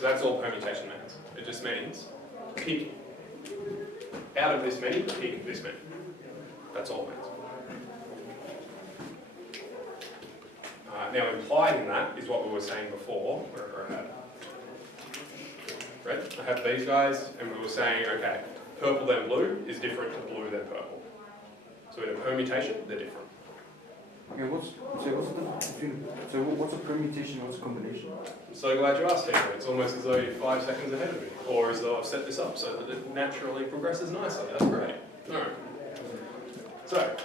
That's all permutation means. It just means pick out of this many, pick this many. That's all it means. Now implied in that is what we were saying before, wherever I had. Right? I have these guys, and we were saying, okay, purple then blue is different to blue then purple. So in a permutation, they're different. Okay, what's a permutation, what's a combination? I'm so glad you asked, Stephen. It's almost as though you're 5 seconds ahead of me, or as though I've set this up so that it naturally progresses nicely. That's great. Alright. So,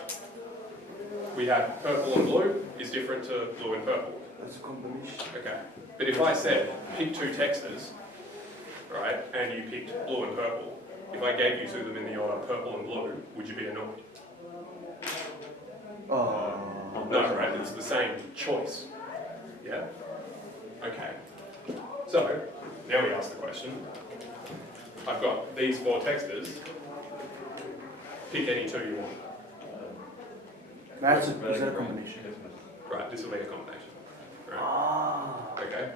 we have purple and blue is different to blue and purple. That's a combination. Okay. But if I said, pick two textures, right, and you picked blue and purple, if I gave you to them in the order purple and blue, would you be annoyed? No, right? It's the same choice. Yeah? Okay. So, now we ask the question. I've got these 4 textures. Pick any 2 you want. Is that a combination? Right, this will be a combination. Right? Ah. Okay.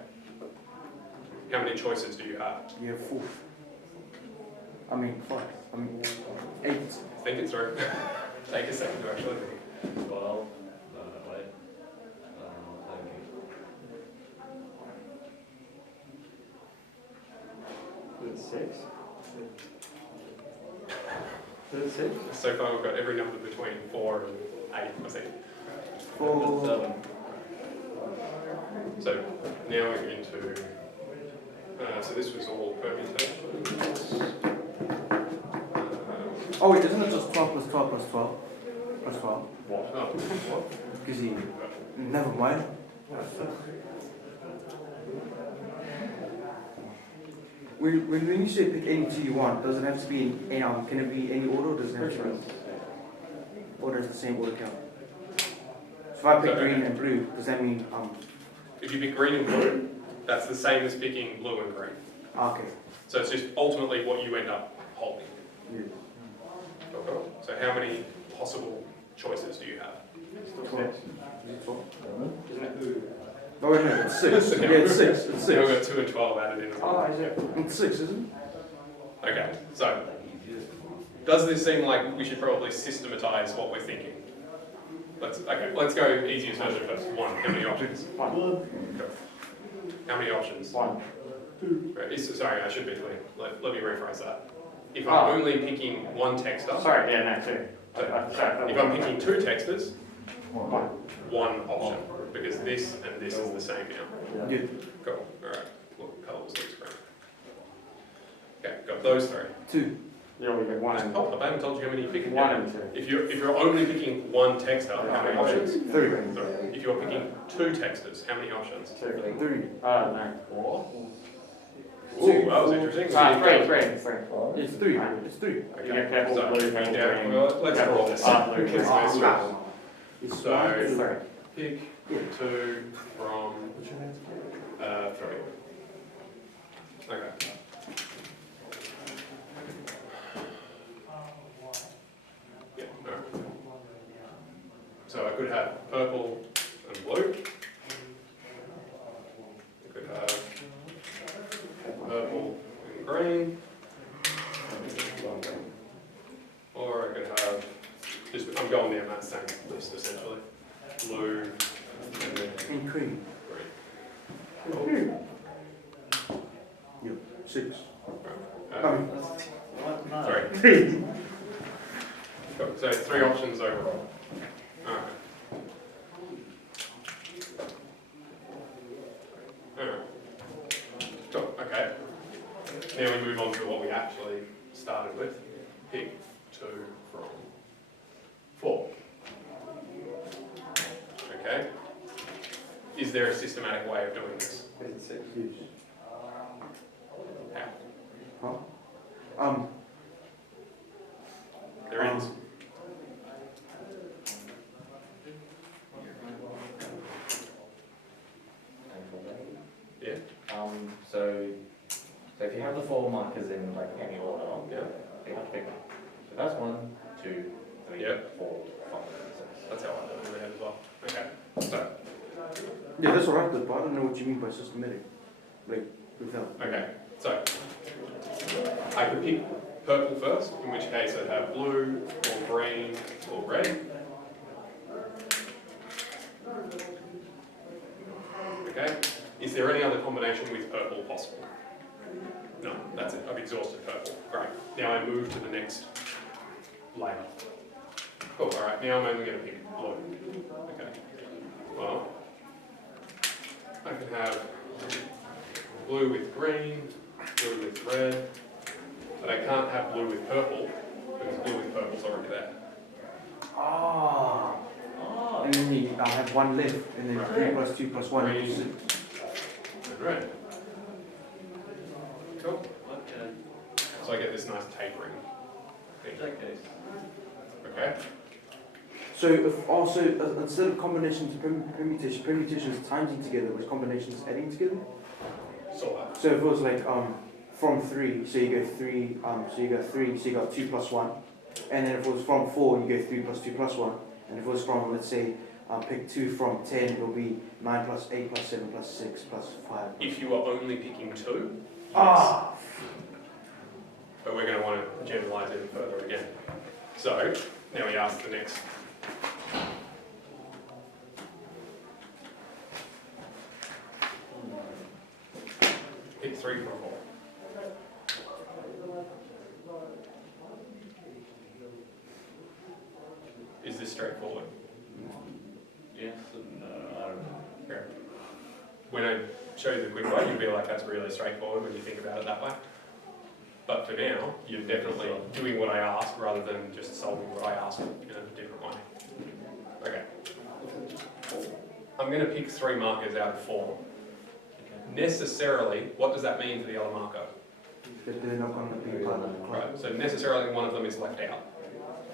How many choices do you have? You have 4. I mean 5. I mean 8. Think it through. Take a second to actually think. 12. Six. So far we've got every number between 4 and 8, I think. 4. So now we're into, so this was all permutations. Oh wait, isn't it just 12 plus 12 plus 12? Plus 12? What? Oh, what? Because you... Never mind. When you say pick any 2 you want, does it have to be in, can it be any order, or does it have to be order the same order count? So if I pick green and blue, does that mean If you pick green and blue, that's the same as picking blue and green. okay. So it's just ultimately what you end up holding. Yeah. Okay. So how many possible choices do you have? 12. Is it 12? Isn't it who? Oh wait, no, it's 6. Yeah, it's 6. It's 6. So we've got 2 and 12 added in. Oh, is it? It's 6, isn't it? Okay, so does this seem like we should probably systematize what we're thinking? Let's go easiest version first. 1. How many options? 1. Cool. How many options? 1. Right, sorry, I should be clear. Let me rephrase that. If I'm only picking 1 texture. Sorry, yeah, no, 2. So if I'm picking 2 textures, 1. 1 option. Because this and this is the same now. Yeah. Cool. Alright. What colour was this green? Okay, got those 3. 2. Yeah, we get 1 and 2. Oh, I haven't told you how many you're picking. 1 and 2. If you're only picking 1 texture, how many options? 3. 3. If you're picking 2 textures, how many options? 2. 3. No. 4. 2. Ooh, that was interesting. 3. It's 3. It's 3. Okay. You get purple, So, blue, purple, yeah, green. well, let's roll this. Blue, Because green. it's straight. It's So, 3. pick 2 from 3. Okay. Yeah, alright. So I could have purple and blue. I could have purple and green. Or I could have, just, I'm going down that same list essentially. Blue and then And cream. green. Yep. 6. Sorry. Cool. So 3 options overall. Alright. Alright. Cool. Okay. Now we move on to what we actually started with. Pick 2 from 4. Okay. Is there a systematic way of doing this? Yes. How? Huh? There is. Yeah. So if you have the 4 markers in like any order, Yeah. you have to pick one. So that's 1, 2, 3, Yeah. 4, 5, 6. That's how I do it in my head as well. Okay. So Yeah, that's alright, but I don't know what you mean by systematic. Like, without. Okay, so I could pick purple first, in which case I'd have blue, or green, or red. Okay, is there any other combination with purple possible? No, that's it, I've exhausted purple. Great, now I move to the next layer. Cool, alright, now I'm only going to pick blue. Okay, well, I can have blue with green, blue with red, but I can't have blue with purple, because blue with purple's already there. Ah. And then I'll have one left, and then Right. 3 plus 2 plus 1 Green. equals 6. And red. Cool. So I get this nice tapering thing. Okay. So if also instead of combinations, permutations timesing together, was combinations adding together? Sort of. So if it was like from 3, so you go 3, so you go 3, so you got 2 plus 1, and then if it was from 4, you go 3 plus 2 plus 1, and if it was from, let's say, pick 2 from 10, it'll be 9 plus 8 plus 7 plus 6 plus 5. If you are only picking 2, yes. Ah! But we're going to want to generalize even further again. So, now we ask the next. Pick 3 from 4. Is this straightforward? Yes and no, I don't know. Okay. When I show you the quick way, you'll be like, that's really straightforward when you think about it that way. But for now, you're definitely doing what I asked rather than just solving what I asked in a different way. Okay. I'm going to pick 3 markers out of 4. Necessarily, what does that mean for the other marker? That they're not going to be part of the club. Right, so necessarily one of them is left out.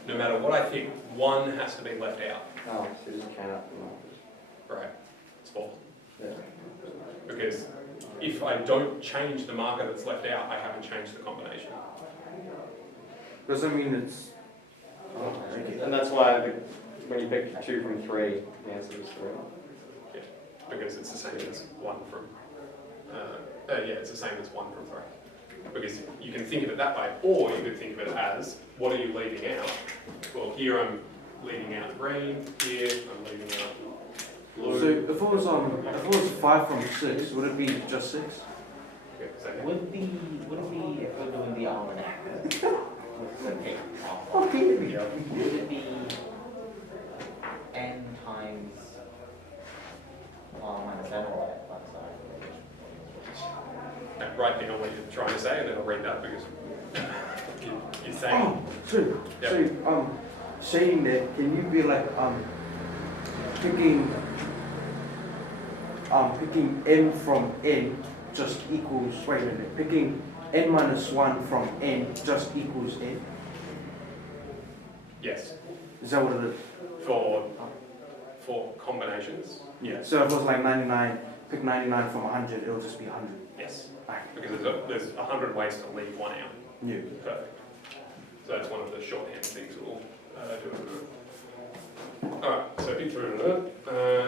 No matter what I pick, one has to be left out. Oh, so you just cannot. Right, it's false. Yeah. Because if I don't change the marker that's left out, I haven't changed the combination. Doesn't mean it's. Oh, okay. And that's why when you pick 2 from 3, the answer is 3. Yeah, because it's the same as 1 from. Yeah, it's the same as 1 from 3. Because you can think of it that way, or you could think of it as, what are you leaving out? Well, here I'm leaving out green, here I'm leaving out blue. So if it was 5 from 6, would it be just 6? Okay, second. Would it be if we're doing the almanac? Okay. Okay. Would it be n times minus n or what? Write down what you're trying to say, and then I'll read that because you're saying. Oh, so Yep. so saying that, can you be like picking picking n from n just equals, wait a minute, picking n minus 1 from n just equals n? Yes, Is that what it is? for combinations. Yeah. So if it was like 99, pick 99 from 100, it'll just be 100. Yes, Right. because there's 100 ways to leave one out. Yeah. Perfect. So that's one of the shorthand things we'll do. Alright, so pick 3 from that.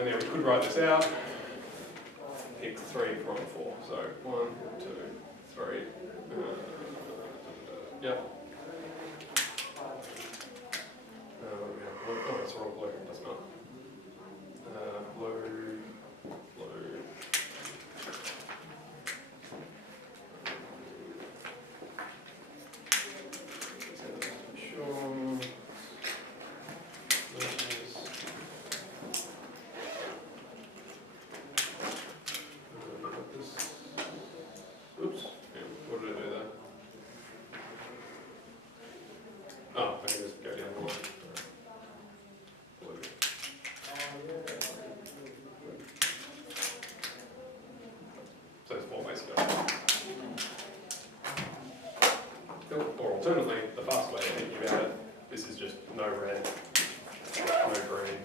Now we could write this out. Pick 3 from 4. So 1, 2, 3. Yep. Oh, it's wrong blue. That's not. Blue. Sure. Oops. Yeah, what did I do there? Oh, I can just go down the line. Blue. So it's 4 ways to go. Or alternately, the fast way of thinking about it, this is just no red, no green,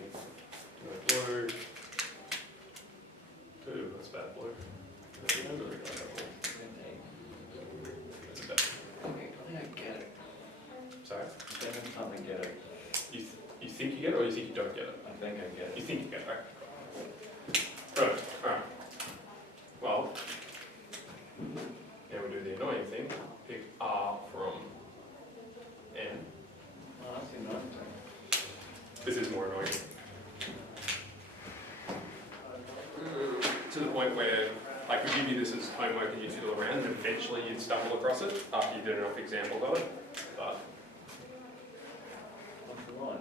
no blue. Ooh, that's bad blue. That's a bad. Okay, I think I get it. Sorry? I think I get it. You think you get it, or you think you don't get it? I think I get You it. think you get it, right? Right, alright. Well, thing, pick R from N. Oh, that's annoying. This is more annoying. To the point where I could give you this as homework and you'd fiddle around and eventually you'd stumble across it after you did enough examples of it. But What's the line?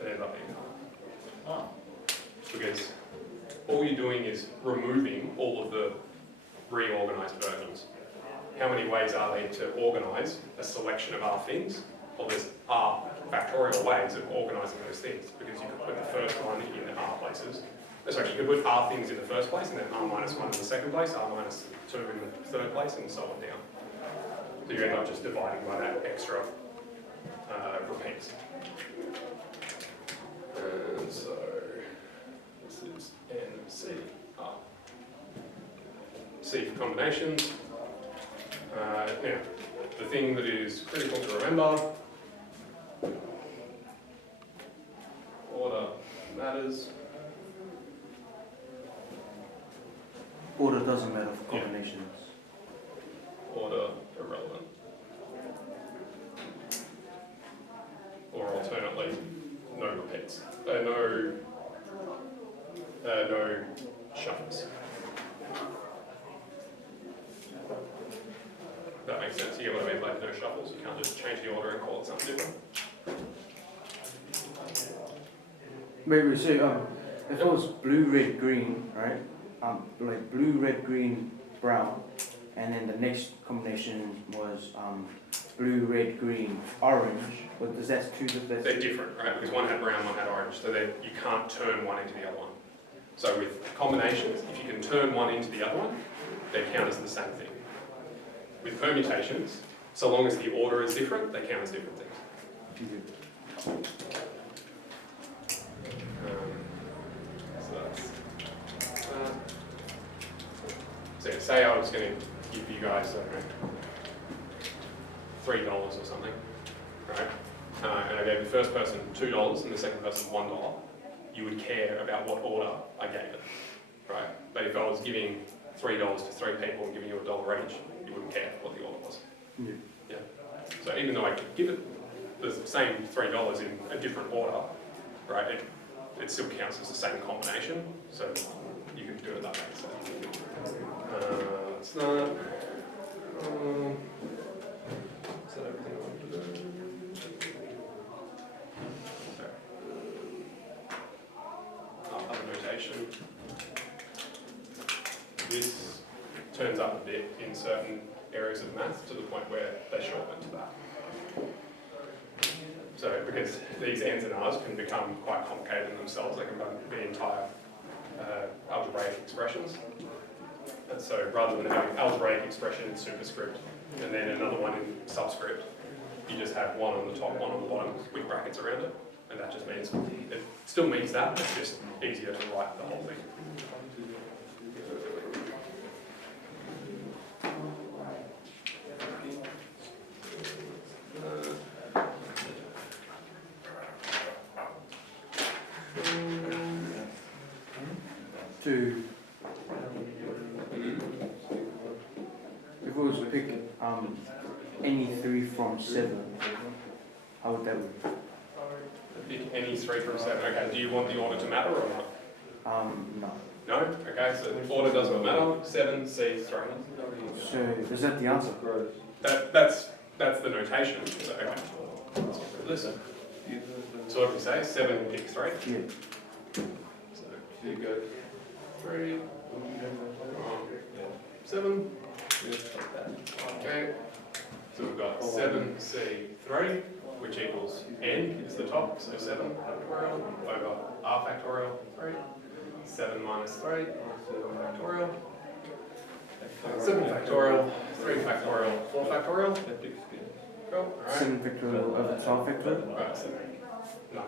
it ends up being hard. Oh. Because all you're doing is removing all of the reorganised versions. How many ways are there to organise a selection of R things? Well, there's R factorial ways of organising those things, because you could put the first one in R places. Sorry, you could put R things in the first place, and then R minus 1 in the second place, R minus 2 in the third place, and so on down. So you end up just dividing by that extra repeats. And so this is NC R. C for combinations. Now, the thing that is critical to remember, order matters. Order doesn't matter for combinations. Order irrelevant. Or alternately, no repeats. No shuffles. That makes sense. You get what I mean by no shuffles. You can't just change the order and call it something different. Maybe so. If it was blue, red, green, right? Like blue, red, green, brown, and then the next combination was blue, red, green, orange. But does that two? They're different, right? Because one had brown, one had orange, so you can't turn one into the other one. So with combinations, if you can turn one into the other one, they count as the same thing. With permutations, so long as the order is different, they count as different things. So that's that. So say I was going to give you guys, I don't know, $3 or something, right? And I gave the first person $2 and the second person $1. You would care about what order I gave it, right? But if I was giving $3 to 3 people and giving you $1 each, you wouldn't care what the order was. Yeah. So even though I could give it the same $3 in a different order, right? It still counts as the same combination. So you can do it that way. So it's not. Is that everything I wanted to do? Other notation. This turns up a bit in certain areas of math to the point where they shorten to that. So because these n's and r's can become quite complicated in themselves, they can be entire algebraic expressions. And so rather than having algebraic expression in superscript and then another one in subscript, you just have one on the top, one on the bottom with brackets around it. And that just means, it still means that, but it's just easier to write the whole thing. To if it was to pick any 3 from 7, how would that work? Pick any 3 from 7. Okay, do you want the order to matter or not? No. No? Okay, so the order doesn't matter. 7, C, 3. So is that the answer? That's the notation. So, okay. Listen. So what do we say? 7, pick 3? Yeah. So you go 3, 7. Okay. So we've got 7C3, which equals n is the top, so 7 factorial over r factorial 3. 7 minus 3, 7 factorial. 7 factorial, 3 factorial, 4 factorial. Cool. Alright. 7 factorial over 12 factorial? Right, 7. No.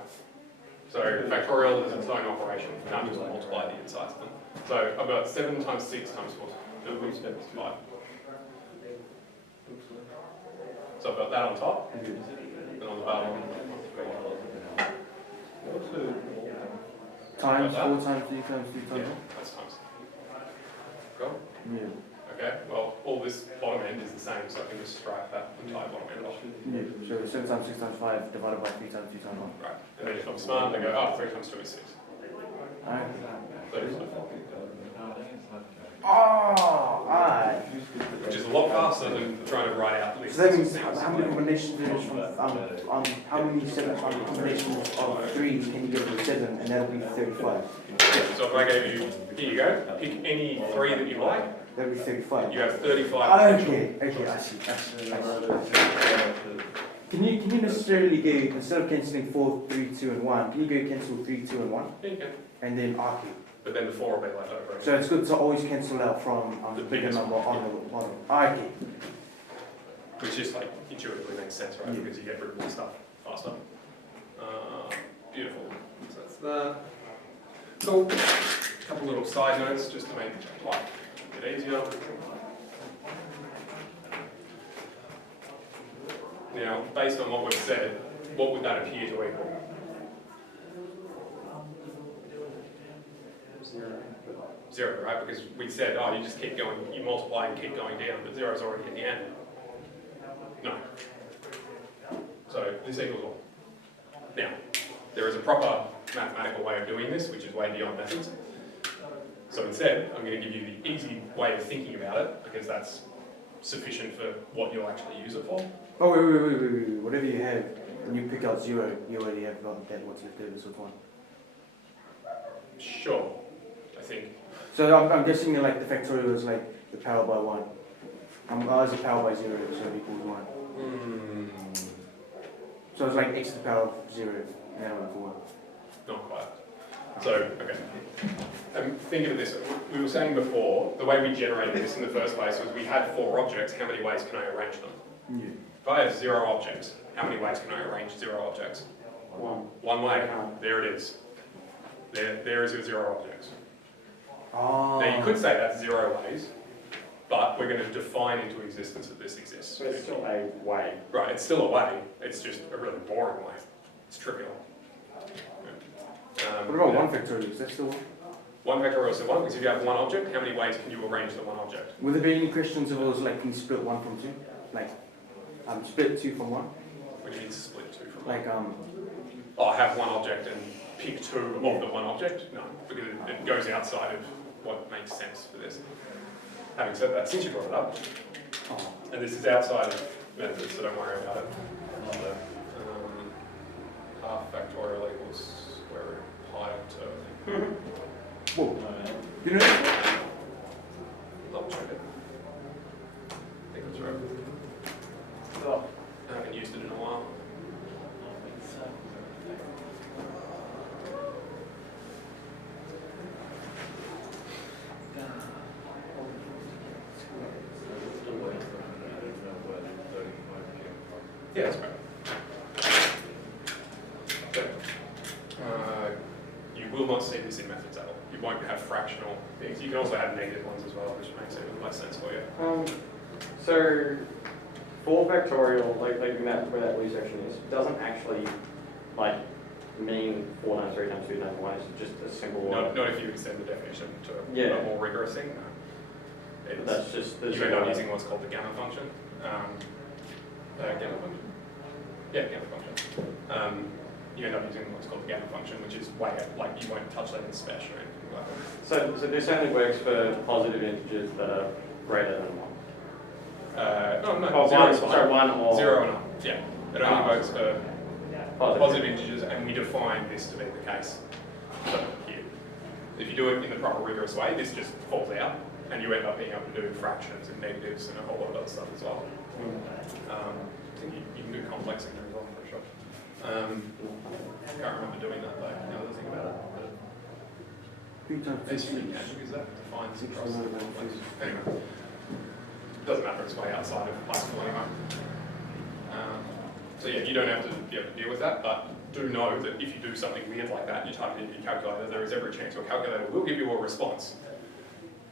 So factorial is its own operation. You can't just multiply the insides of them. So I've got 7 times 6 times 4. 5. So I've got that on top, and on the bottom. Times 4 times 3 times 2 Yeah, times that's times. Cool. 1? Okay, well, all this bottom end is the same, so I can just strike that entire bottom end off. Yeah, so 7 times 6 times 5 divided by 3 times 2 times 1. Right, and then if I'm smart, I go, oh, 3 times 2 is 6. Alright. 35. Oh, alright. Which is a lot faster than trying to write out lists. So that means how many combinations there is from, how many combinations of 3s can you get from 7, and that'll be 35. So if I gave you, here you go, pick any 3 that you like, That'll be 35. you have 35. Okay, I see. Can you necessarily go, instead of cancelling 4, 3, 2, and 1, can you go cancel 3, 2, and 1? Yeah, you can. And then argue. But then the 4 will be left over. So it's good to always cancel out from The the bigger biggest number one. on the bottom. Okay. Which just like intuitively makes sense, right? Yeah. Because you get rid of all the stuff faster. Beautiful. So that's that. Cool. A couple little side notes just to make life a bit easier. Now, based on what we've said, what would that appear to equal? 0, right? Because we said, oh, you just keep going, you multiply and keep going down, but 0 is already at the end. No. So this equals 1. Now, there is a proper mathematical way of doing this, which is way beyond methods. So instead, I'm going to give you the easy way of thinking about it, because that's sufficient for what you'll actually use it for. Oh, wait. Whatever you have, when you pick out 0, you already have got that what's left over, so it's 1. Sure, I think. So I'm guessing like the factorial is like the power by 1. Ours is power by 0, so it equals 1. So it's like x to the power of 0, and then equal 1. Not quite. So, okay. Think of it this way. We were saying before, the way we generated this in the first place was we had 4 objects. How many ways can I arrange them? Yeah. If I have 0 objects, how many ways can I arrange 0 objects? 1. One way. There it is. There is your 0 objects. Oh. Now you could say that's 0 ways, but we're going to define into existence that this exists. So it's still a way. Right, it's still a way. It's just a really boring way. It's trivial. What about 1 factorial? Is that still 1? 1 factorial is 1, because if you have 1 object, how many ways can you arrange the 1 object? Would there be any questions if it was like, can you split 1 from 2? Like, split 2 from 1? What do you mean split 2 from 1? Like, Oh, I have 1 object and pick 2 of the 1 object? No, because it goes outside of what makes sense for this. Having said that, since you brought it up, oh. and this is outside of methods, so don't worry about it. Half factorial equals square root of pi of 2. Whoa. You know? Double check it. I think it's right. Oh. I haven't used it in a while. Yeah, that's right. So, you will not see this in methods at all. You won't have fractional things. You can also have negative ones as well, which makes it less sense for you. So 4 factorial, like where that blue section is, doesn't actually like mean 4 times 3 times 2 times 1. It's just a simple one. Not if you extend the definition to Yeah. a more rigorous thing. No. It's, That's just the you end up using what's called the gamma function. Gamma function? Yeah, gamma function. You end up using what's called the gamma function, which is way out, like you won't touch that in spec or anything like that. So this only works for positive integers that are greater than 1. No, Oh, 0 1, is fine. sorry, 1 or 0 and up, yeah. It only works for positive. positive integers, and we define this to be the case. So here, if you do it in the proper rigorous way, this just falls out, and you end up being able to do fractions and negatives and a whole lot of other stuff as well. I think you can do complexing there as well, I'm pretty sure. I can't remember doing that though, now that I think about it. But 3 times it's 2 really is magic, is that? Defines 6 across divided by 2. anyway. Doesn't matter, it's way outside of classical anyway. So yeah, you don't have to be able to deal with that, but do know that if you do something weird like that, you type it into your calculator, there is every chance your calculator will give you a response.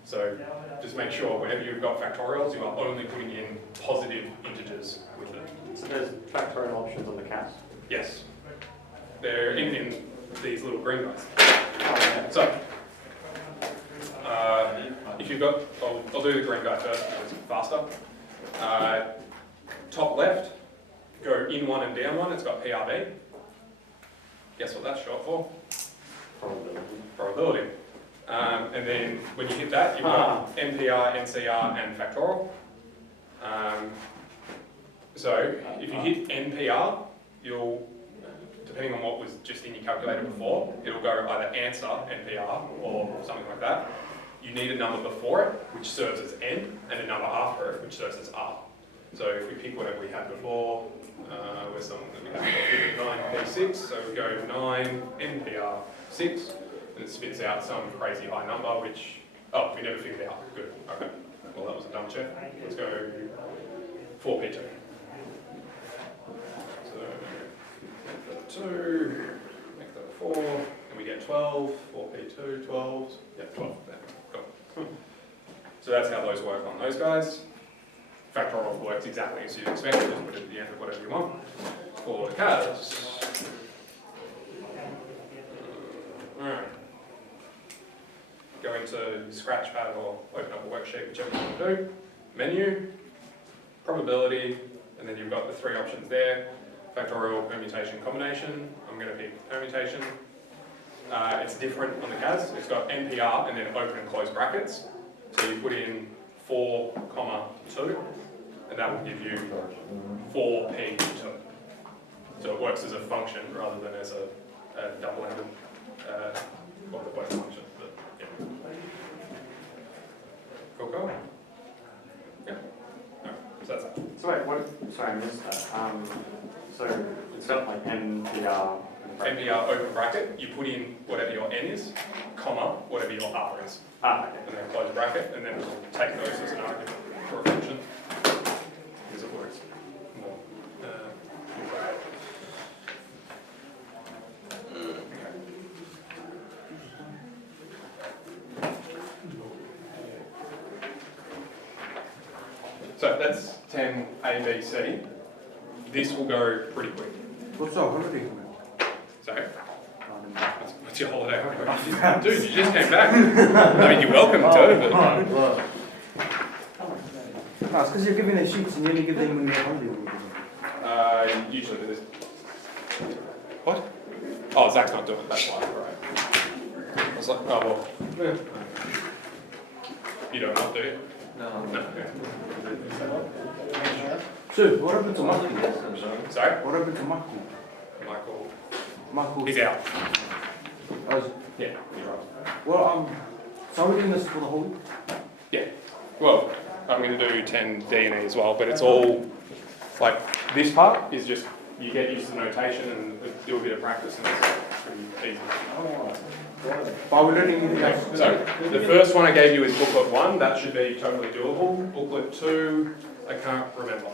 So just make sure whenever you've got factorials, you are only putting in positive integers with it. So there's factorial options on the CAS. Yes. They're in these little green guys. Oh, yeah. So, if you've got, I'll do the green guy first because it's faster. Top left, go in one and down one, it's got PRB. Guess what that's short for? Probability. And then when you hit that, you've got NPR, NCR, and factorial. So if you hit NPR, you'll, depending on what was just in your calculator before, it'll go either answer NPR or something like that. You need a number before it, which serves as N, and a number after it, which serves as R. So if we pick whatever we had before, where's something that we had before, 9P6, so we go 9 NPR 6, and it spits out some crazy high number, which, oh, we never figured it out. Good, okay. Well, that was a dumb check. Let's go 4P2. So, 2, make that 4, and we get 12, 4P2, 12, yeah, 12, there, cool. So that's how those work on those guys. Factorial works exactly as you'd expect, just put it at the end of whatever you want. For the CAS. Alright. Go into Scratchpad or open up a worksheet, whichever you want to do. Menu, probability, and then you've got the 3 options there. Factorial, permutation, combination. I'm going to pick permutation. It's different on the CAS. It's got NPR and then open and close brackets. So you put in 4, 2, and that will give you 4P2. So it works as a function rather than as a double-ended word function. But, yeah. Cool. Yeah. Alright, so that's that. So wait, what, sorry, I missed that. So it's got like NPR. NPR open bracket, you put in whatever your N is, comma, whatever your R is. Okay. And then close bracket, and then we'll take those as an argument for a function. Because it works more. So that's 10 A, B, C. This will go pretty quick. What's up? What are you doing? So, what's your holiday? Dude, you just came back. I mean, you're welcome to, but... No, it's because you're giving the sheets and you only give them when you're hungry. Usually there's... What? Oh, Zach's not doing it, that's why, right. I was like, oh, well, yeah. You don't know, do you? No. No, yeah. So, what happened to Michael? Sorry? What happened to Michael? Michael. He's out. Yeah, he's right. Well, so are we doing this for the whole week? Yeah. Well, I'm going to do 10 D and E as well, but it's all, like, this part is just, you get used to the notation and do a bit of practice and it's pretty easy. But we're learning anything else? So, the first one I gave you is booklet 1, that should be totally doable. Booklet 2, I can't remember.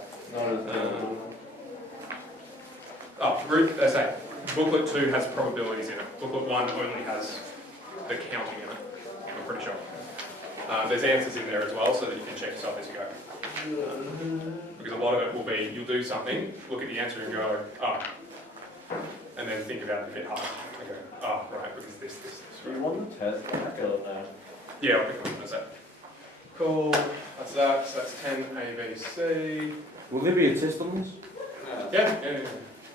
Booklet 2 has probabilities in it. Booklet 1 only has the counting in it, I'm pretty sure. There's answers in there as well, so that you can check yourself as you go. Because a lot of it will be, you'll do something, look at the answer and go, oh, and then think about it a bit harder. And go, oh, right, because this. Do you want the test? I feel it now. Yeah, I'll pick one as that. Cool, that's that, so that's 10 A, B, C. Will there be a test on this? Yeah.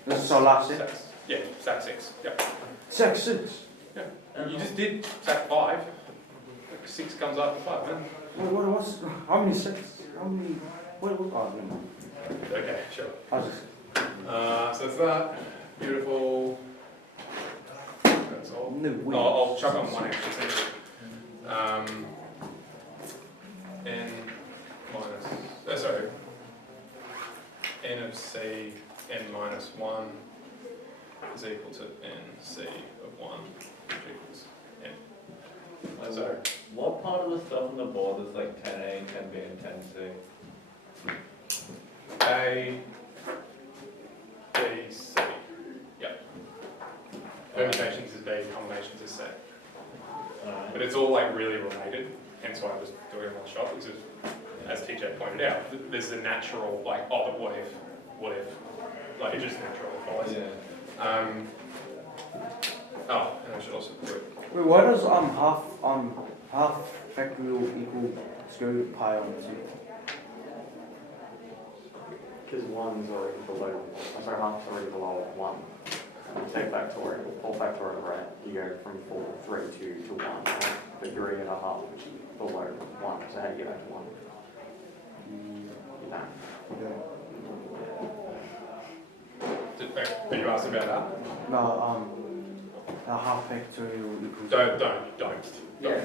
This is our last set? Stats. Yeah, stat 6, yeah. Sec 6? Yeah. You just did stat 5. 6 comes after 5, man. What's, how many sets? How many, oh, no. Okay, sure. How's this? So that's that. Beautiful. That's all. No way. I'll chuck on one extra thing. N minus, sorry. N of C, N minus 1 is equal to NC of 1, which equals N. So, what part of the stuff on the board is like 10A, 10B, and 10C? A, B, C. Yep. Permutations is B, combinations is C. But it's all like really related, hence why I was doing it on the shot, because as TJ pointed out, there's a natural, like, oh, but what if? Like, it just naturally follows. Yeah. Oh, and I should also put, Wait, why does half factorial equal square root pi on 2? Because 1's already below, I'm sorry, half's already below 1. You take factorial, full factorial, right? You go from 4, 3, 2 to 1. Right? But you're already at a half, which is below 1. So how do you get back to 1? You don't. Are you asked about that? No, the half factorial equals. Don't. Yeah.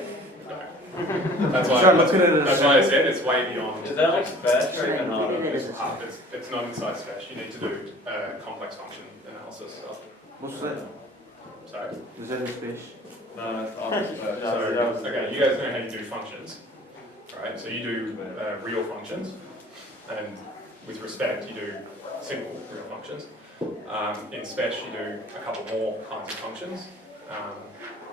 That's why. Sorry, look at it as That's why I said it's way beyond. Is that like special or even harder? It's not inside Spesh. You need to do complex function analysis stuff. What's that? So, Is that a space? No, it's on special. so okay, you guys know how you do functions, right? So you do real functions, and with respect, you do simple real functions. In Spesh, you do a couple more kinds of functions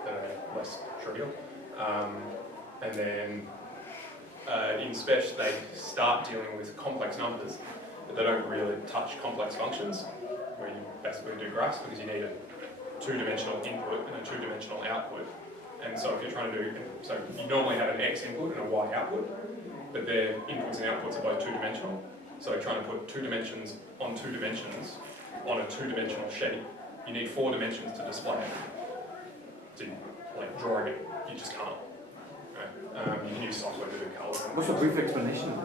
that are less trivial. And then in Spesh, they start dealing with complex numbers, but they don't really touch complex functions, where you basically do graphs, because you need a two-dimensional input and a two-dimensional output. And so if you're trying to do, so you normally have an X input and a Y output, but their inputs and outputs are both two-dimensional. So trying to put 2 dimensions on 2 dimensions on a two-dimensional sheet, you need 4 dimensions to display it. So like drawing it, you just can't. Right? You can use software to do colours. What's a brief explanation?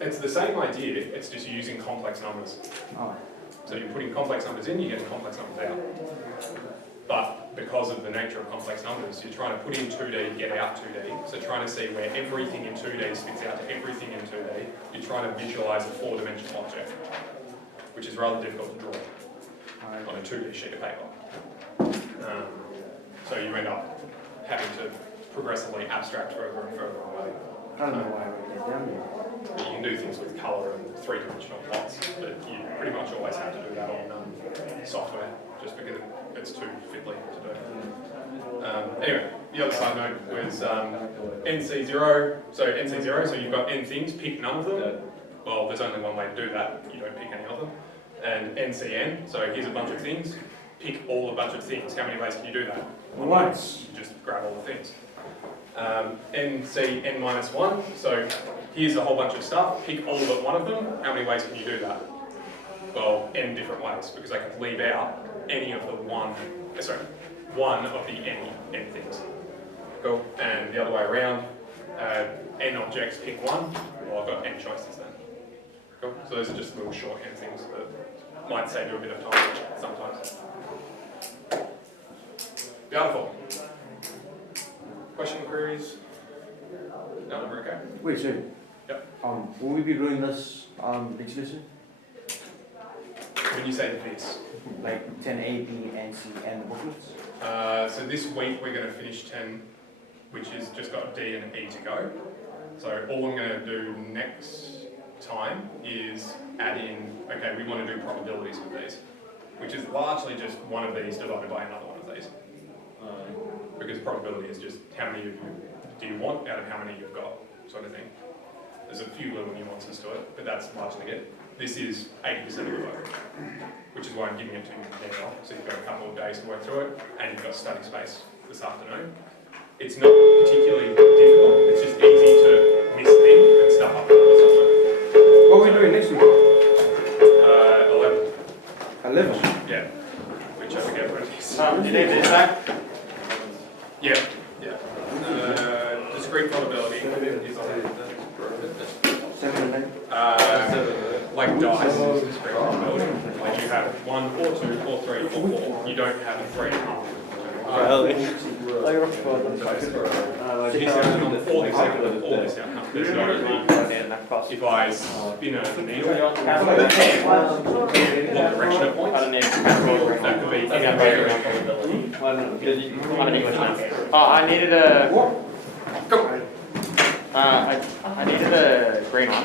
It's the same idea, it's just using complex numbers. Oh. So you're putting complex numbers in, you're getting complex numbers out. But because of the nature of complex numbers, you're trying to put in 2D, get out 2D. So trying to see where everything in 2D spits out to everything in 2D, you're trying to visualize a 4-dimensional object, which is rather difficult to draw on a 2D sheet of paper. So you end up having to progressively abstract further and further away. I don't know why I wrote that down there. But you can do things with colour and 3-dimensional plots, but you pretty much always have to do that on software, just because it's too fiddly to do. Anyway, the other side note was NC0. So NC0, so you've got n things, pick none of them. Well, there's only one way to do that, you don't pick any of them. And NCN, so here's a bunch of things, pick all a bunch of things. How many ways can you do that? Once. You just grab all the things. NC n-1, so here's a whole bunch of stuff, pick all but one of them. How many ways can you do that? Well, n different ways, because I can leave out any of the one of the n things. Cool. And the other way around, n objects, pick one. Well, I've got n choices then. Cool. So those are just little shorthand things that might save you a bit of time sometimes. Beautiful. Question, queries? No, we're okay. Wait, so. Yep. Will we be doing this next lesson? When you say this, Like 10A, B, and C, and the booklets? so this week we're going to finish 10, which has just got D and E to go. So all I'm going to do next time is add in, okay, we want to do probabilities with these, which is largely just one of these divided by another one of these. Because probability is just how many of you do you want out of how many you've got, sort of thing. There's a few little nuances to it, but that's largely it. This is 80% of the work, which is why I'm giving it to you now. So you've got a couple of days to work through it, and you've got study space this afternoon. It's not particularly difficult, it's just easy to miss things and stuff up somewhere. What are we doing next week? 11. 11? Yeah, which I forget what it is. Do you need this back? Yeah. Discrete probability is on it. 7 and 8? Like dice is discrete probability. Like you have 1 or 2 or 3 or 4. You don't have a 3.5. All this outcome. There's no, if I spin a needle, what direction it points, that could be anywhere around. I needed a... I needed a green one.